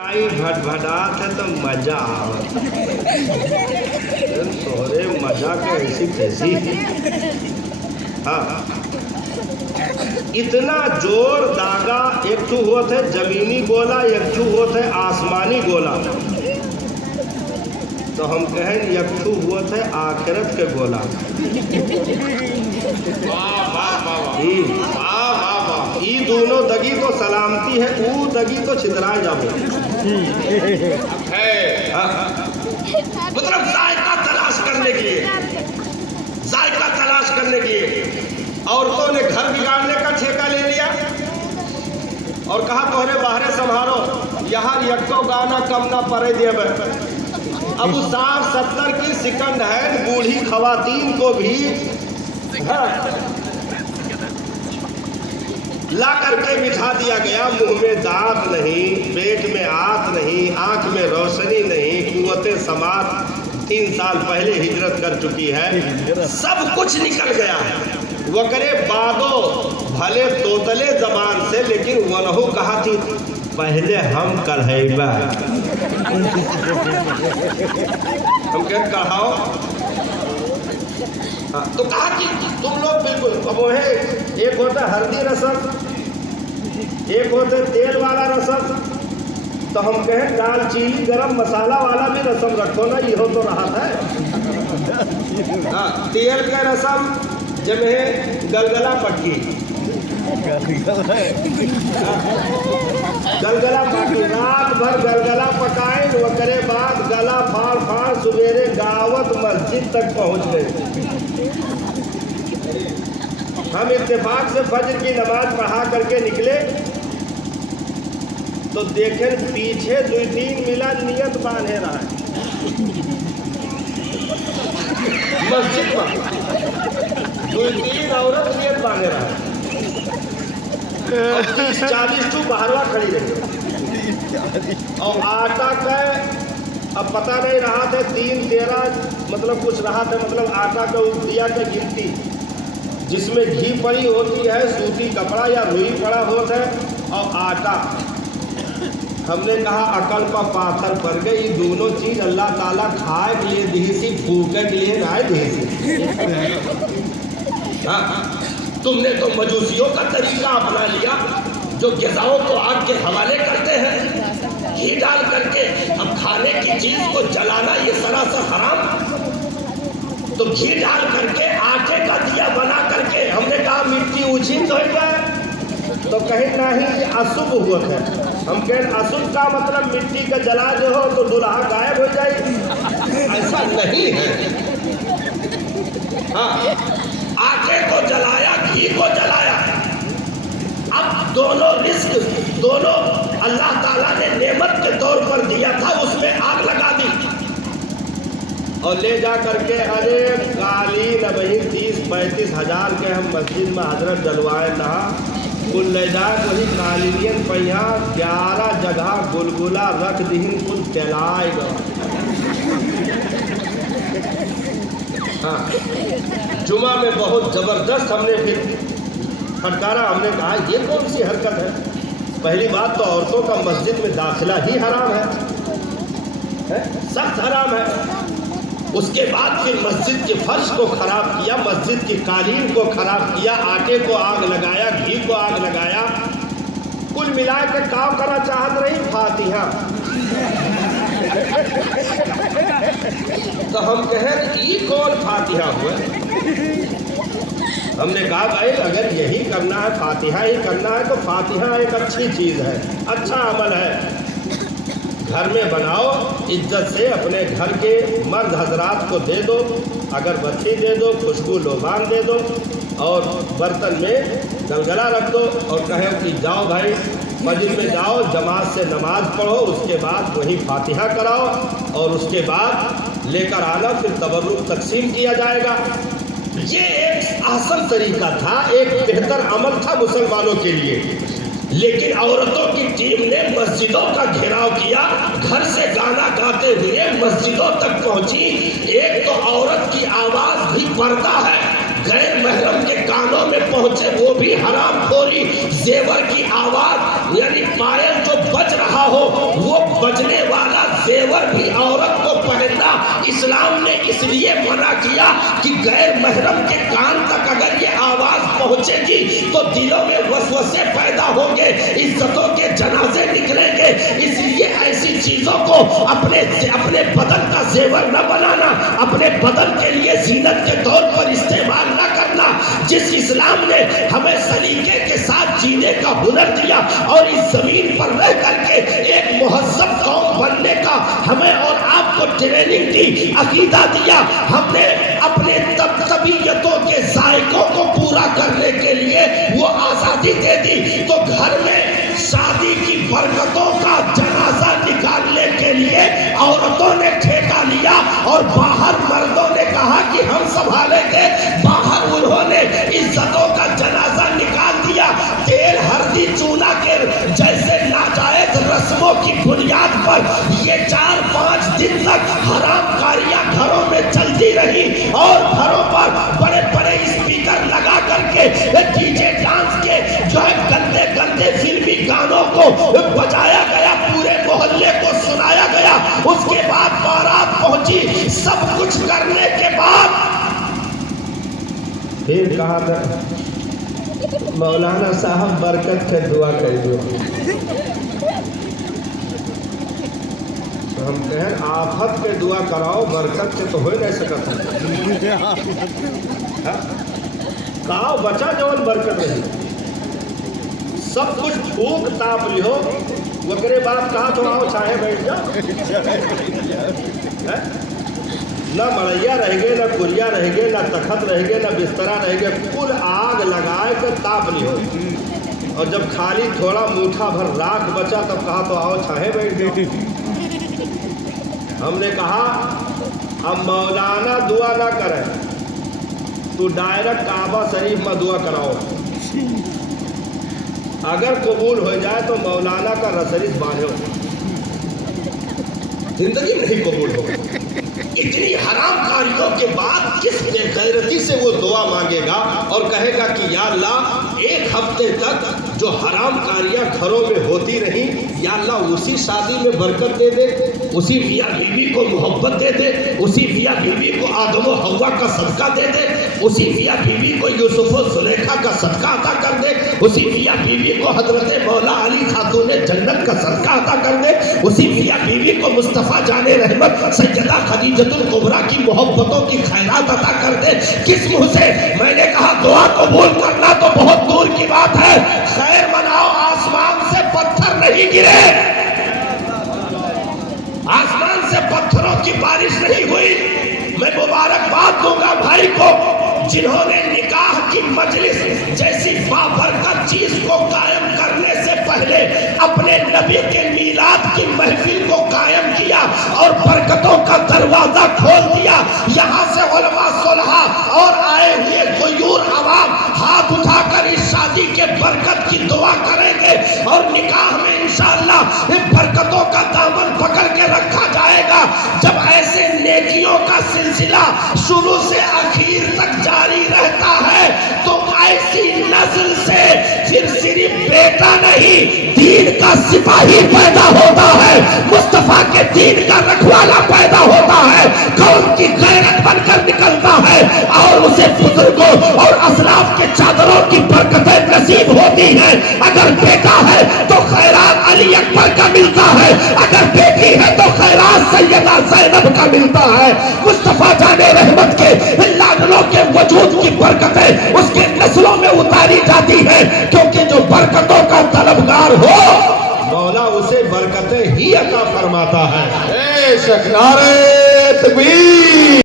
आई भटभटात है तो मजा आवत तोरे मजा के ऐसी तैसी। हाँ, इतना जोर दागा। एक ठू होत है जमीनी गोला, एक ठू होत है आसमानी गोला। तो हम कहें एक ठू होत है आखिरत के गोला। ई दोनों दगी तो सलामती है, ऊ दगी तो छितरा जाओ है। मतलब जायका तलाश करने के लिए, जायका तलाश करने के लिए औरतों ने घर बिगाड़ने का ठेका ले लिया और कहा तोहरे बाहरे संभारो, यहाँ यक्को गाना कम ना पड़े देव। अब 60-70 की सेकंड हैंड बूढ़ी खवातीन को भी ला करके बिठा दिया गया। मुंह में दांत नहीं, पेट में आंत नहीं, आंख में रोशनी नहीं, कुव्वते समात 3 साल पहले हिजरत कर चुकी है, सब कुछ निकल गया है। वकरे बादो भले तोतले जबान से, लेकिन वनहु कहा थी पहले हम कढ़ैबा। हम क्या कहाओ? हाँ, तो कहा कि तुम लोग बिल्कुल अब वो है, एक होता है हल्दी रसम, एक होता है तेल वाला रसम। तो हम कहें दाल चीनी गरम मसाला वाला भी रसम रखो ना, ये हो तो रहा था। हाँ, तेल के रसम जमे गलगला पट्टी, गलगला पट्टी रात भर गलगला पकाए, वकरे बाद गला फाड़ फाड़ सवेरे गावत मस्जिद तक पहुंच गए। हम इत्तेफाक से फजर की नमाज पढ़ा करके निकले तो देखें पीछे 2-3 मिला नियत बांधे रहा है मस्जिद पर। 2-3 औरत नियत बांधे रहा है, 30-40 टू बाहरवा खड़ी रही। और आटा का अब पता नहीं रहा था, 3-13 मतलब कुछ रहा था, मतलब आटा का दिया के गिनती जिसमें घी पड़ी होती है, सूती कपड़ा या रुई पड़ा होता है, और आटा। हमने कहा अकल पर पाथर पड़ गई। दोनों चीज अल्लाह ताला खाए के लिए दी सी, फूके के लिए ना दी सी। हाँ, तुमने तो मजूसियों का तरीका अपना लिया, जो ग़िज़ाओं को आग के हवाले करते हैं घी डाल करके। अब खाने की चीज को जलाना ये सरासर हराम। तो घी डाल करके आटे का दिया बना करके, हमने कहा मिट्टी उछित हो जाए, तो कहीं नहीं अशुभ हुआ है। हम कहें अशुभ का मतलब मिट्टी का जला दे हो तो दुल्हा गायब हो जाए, ऐसा नहीं है। हाँ, आटे को जलाया, घी को जलाया। अब दोनों रिस्क, दोनों अल्लाह ताला ने नेमत के तौर पर दिया था, उसमें आग लगा दी और ले जा करके अरे कालीन वही 30-35 हज़ार के हम मस्जिद में हजरत डलवाए था। कुल ले जा वही कालीनियन पहिया 11 जगह गुलगुला रख दीन, कुल फैलाए गए। हाँ, जुमा में बहुत ज़बरदस्त हमने फिर फटकारा। हमने कहा ये कौन सी हरकत है? पहली बात तो औरतों का मस्जिद में दाखिला ही हराम है, सख्त हराम है। उसके बाद फिर मस्जिद के फर्श को खराब किया, मस्जिद की कालीन को खराब किया, आटे को आग लगाया, घी को आग लगाया। कुल मिला के काम करना चाहत रही फातिहा। तो हम कहें ये कौन फातिहा हुआ? हमने कहा भाई अगर यही करना है, फातिहा ही करना है, तो फातिहा एक अच्छी चीज़ है, अच्छा अमल है। घर में बनाओ, इज्जत से अपने घर के मर्द हजरात को दे दो, अगरबत्ती दे दो, खुशबू लोबान दे दो, और बर्तन में गलगला रख दो और कहे कि जाओ भाई मस्जिद में जाओ, जमात से नमाज पढ़ो, उसके बाद वही फातिहा कराओ और उसके बाद लेकर आना, फिर तबर्रुक तकसीम किया जाएगा। ये एक आसान तरीका था, एक बेहतर अमल था मुसलमानों के लिए। लेकिन औरतों की टीम ने मस्जिदों का घेराव किया, घर से गाना गाते हुए मस्जिदों तक पहुंची। एक तो औरत की आवाज भी पर्दा है, गैर महरम के कानों में पहुंचे वो भी हराम खोरी। जेवर की आवाज यानी पायल जो बज रहा हो वो بجنے والا زیور بھی عورت کو پہننا اسلام نے اس لیے منع کیا کہ غیر محرم کے کان تک اگر یہ آواز پہنچے گی تو دلوں میں وسوسے پیدا ہوں گے، عزتوں کے جنازے نکلیں گے۔ اس لیے ایسی چیزوں کو اپنے بدن کا زیور نہ بنانا، اپنے بدن کے لیے زینت کے طور پر استعمال نہ کرنا۔ جس اسلام نے ہمیں سلیقے کے ساتھ جینے کا ہنر دیا اور اس زمین پر رہ کر کے ایک مہذب قوم بننے کا ہمیں اور آپ کو ٹریننگ دی، عقیدہ دیا، ہم نے اپنے طبیعتوں کے ذائقوں کو پورا کرنے کے لیے وہ آزادی دے دی، تو گھر میں شادی کی برکتوں کا جنازہ نکالنے کے لیے عورتوں نے ٹھیکہ لیا اور باہر مردوں نے کہا کہ ہم سنبھالیں گے، باہر انہوں نے عزتوں کا جنازہ نکال دیا۔ تیل ہلدی چونا کے جیسے ناجائز رسموں کی بنیاد پر یہ 4-5 دن تک حرام کاریاں گھروں میں چلتی رہی اور گھروں پر بڑے بڑے اسپیکر لگا کر کے ڈی جے ڈانس کے جو ہے گندے گندے فلمی گانوں کو بجایا گیا، پورے محلے کو سنایا گیا۔ اس کے بعد بارات پہنچی، سب کچھ کرنے کے بعد پھر کہا تھا مولانا صاحب برکت کے دعا کر دو۔ ہم کہیں آفت کے دعا کراؤ، برکت کے تو ہو نہیں سکتا۔ کہاں بچا جوان برکت رہی، سب کچھ پھوک تاپ لیو، وکرے بعد کہا تو آؤ چھائے بیٹھ جاؤ۔ نہ مڑیا رہ گئے، نہ کوریا رہ گئے، نہ تخت رہ گئے، نہ بسترا رہ گئے، کل آگ لگائے کر تاپ لیو۔ اور جب خالی تھوڑا موٹھا بھر راکھ بچا تب کہا تو آؤ چھائے بیٹھ جاؤ۔ ہم نے کہا اب مولانا دعا نہ کرے تو ڈائریکٹ کعبہ شریف میں دعا کراؤ، اگر قبول ہو جائے تو مولانا کا رسریس باندھو، زندگی نہیں قبول ہو۔ اتنی حرام کاریوں کے بعد کس بے غیرتی سے وہ دعا مانگے گا اور کہے گا کہ یا اللہ ایک ہفتے تک جو حرام کاریاں گھروں میں ہوتی رہی، یا اللہ اسی شادی میں برکت دے دے، اسی میاں بیوی کو محبت دے دے، اسی میاں بیوی کو آدم و حوا کا صدقہ دے دے، اسی میاں بیوی کو یوسف و زلیخا کا صدقہ عطا کر دے، اسی میاں بیوی کو حضرت مولا علی خاتون جنت کا صدقہ عطا کر دے، اسی میاں بیوی کو مصطفیٰ جان رحمت سیدہ خدیجۃ الکبریٰ کی محبتوں کی خیرات عطا کر دے۔ کس منہ سے؟ میں نے کہا دعا قبول کرنا تو بہت دور کی بات ہے، خیر مناؤ، آسمان سے پتھر نہیں گرے، آسمان سے پتھروں کی بارش نہیں ہوئی۔ میں مبارکباد دوں گا بھائی کو جنہوں نے نکاح کی مجلس جیسی بابرکت چیز کو قائم کرنے سے پہلے اپنے نبی کے میلاد کی محفل کو قائم کیا اور برکتوں کا دروازہ کھول دیا۔ یہاں سے علماء صلحاء اور آئے ہوئے غیور عوام ہاتھ اٹھا کر اس شادی کے برکت کی دعا کریں گے اور نکاح میں انشاءاللہ ان برکتوں کا دامن پکڑ کے رکھا جائے گا۔ جب ایسے نیکیوں کا سلسلہ شروع سے آخر تک جاری رہتا ہے تو ایسی نسل سے پھر صرف بیٹا نہیں دین کا سپاہی پیدا ہوتا ہے، مصطفیٰ کے دین کا رکھوالا پیدا ہوتا ہے، قوم کی غیرت بن کر نکلتا ہے اور اسے بزرگوں اور اسلاف کے چادروں کی برکتیں نصیب ہوتی ہیں۔ اگر بیٹا ہے تو خیرات علی اکبر کا ملتا ہے، اگر بیٹی ہے تو خیرات سیدہ زینب کا ملتا ہے۔ مصطفیٰ جان رحمت کے لادلوں کے وجود کی برکتیں اس کے نسلوں میں اتاری جاتی ہیں، کیونکہ جو برکتوں کا طلبگار ہو مولا اسے برکتیں ہی عطا فرماتا ہے۔ بے شک، نعرہ تکبیر۔